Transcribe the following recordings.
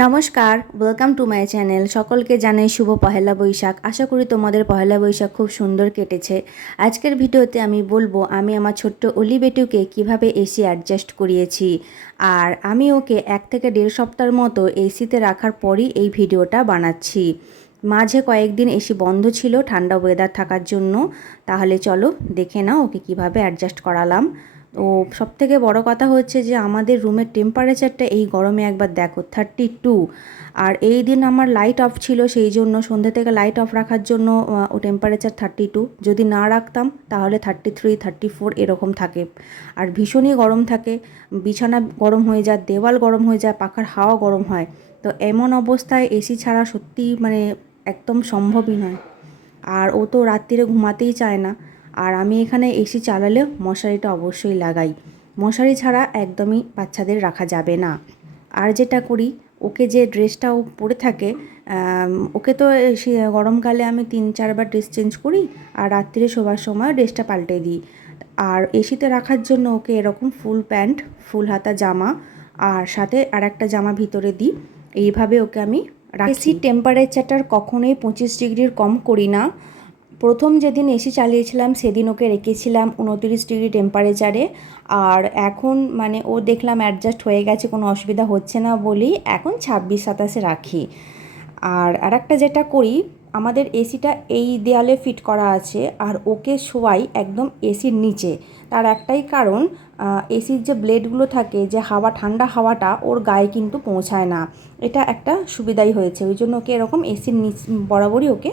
নমস্কার, welcome to my channel. সকলকে জানাই শুভ পহেলা বৈশাখ। আশা করি তোমাদের পহেলা বৈশাখ খুব সুন্দর কেটেছে। আজকের ভিডিওতে আমি বলবো আমি আমার ছোট্ট অলি বেটুকে কীভাবে এসি অ্যাডজাস্ট করিয়েছি। আর আমি ওকে 1 থেকে 1.5 সপ্তাহের মতো এসিতে রাখার পরই এই ভিডিওটা বানাচ্ছি। মাঝে কয়েকদিন এসি বন্ধ ছিল ঠান্ডা ওয়েদার থাকার জন্য। তাহলে চলো দেখে নাও ওকে কীভাবে অ্যাডজাস্ট করালাম। তো সবথেকে বড় কথা হচ্ছে যে আমাদের রুমের টেম্পারেচারটা এই গরমে একবার দেখো 32। আর এই দিন আমার লাইট অফ ছিল, সেই জন্য সন্ধ্যে থেকে লাইট অফ রাখার জন্য ও টেম্পারেচার 32। যদি না রাখতাম তাহলে 33 34 এরকম থাকে। আর ভীষণই গরম থাকে, বিছানা গরম হয়ে যায়, দেওয়াল গরম হয়ে যায়, পাখার হাওয়া গরম হয়। তো এমন অবস্থায় এসি ছাড়া সত্যি একদম সম্ভবই নয়। আর ও তো রাত্রিরে ঘুমাতেই চায় না। আর আমি এখানে এসি চালালেও মশারিটা অবশ্যই লাগাই। মশারি ছাড়া একদমই বাচ্চাদের রাখা যাবে না। আর যেটা করি, ওকে যে ড্রেসটা ও পরে থাকে, ওকে তো গরমকালে আমি 3-4 বার ড্রেস চেঞ্জ করি, আর রাত্রিরে শোবার সময় ড্রেসটা পাল্টে দিই। আর এসিতে রাখার জন্য ওকে এরকম ফুল প্যান্ট, ফুল হাতা জামা, আর সাথে আর একটা জামা ভিতরে দিই। এইভাবে ওকে আমি রাখি। এসির টেম্পারেচারটার কখনোই 25 ডিগ্রির কম করি না। প্রথম যেদিন এসি চালিয়েছিলাম সেদিন ওকে রেখেছিলাম 29 ডিগ্রি টেম্পারেচারে। আর এখন ও দেখলাম অ্যাডজাস্ট হয়ে গেছে, কোনো অসুবিধা হচ্ছে না বলেই এখন 26-27-এ রাখি। আর আরেকটা যেটা করি, আমাদের এসিটা এই দেয়ালে ফিট করা আছে, আর ওকে শোয়াই একদম এসির নিচে। তার একটাই কারণ, এসির যে ব্লেডগুলো থাকে, যে হাওয়া, ঠান্ডা হাওয়াটা ওর গায়ে কিন্তু পৌঁছায় না। এটা একটা সুবিধাই হয়েছে, ওই জন্য ওকে এরকম এসির নিচ বরাবরই ওকে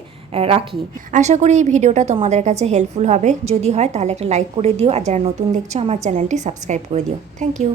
রাখি। আশা করি এই ভিডিওটা তোমাদের কাছে হেল্পফুল হবে। যদি হয় তাহলে একটা লাইক করে দিও, আর যারা নতুন দেখছো আমার চ্যানেলটি সাবস্ক্রাইব করে দিও। Thank you.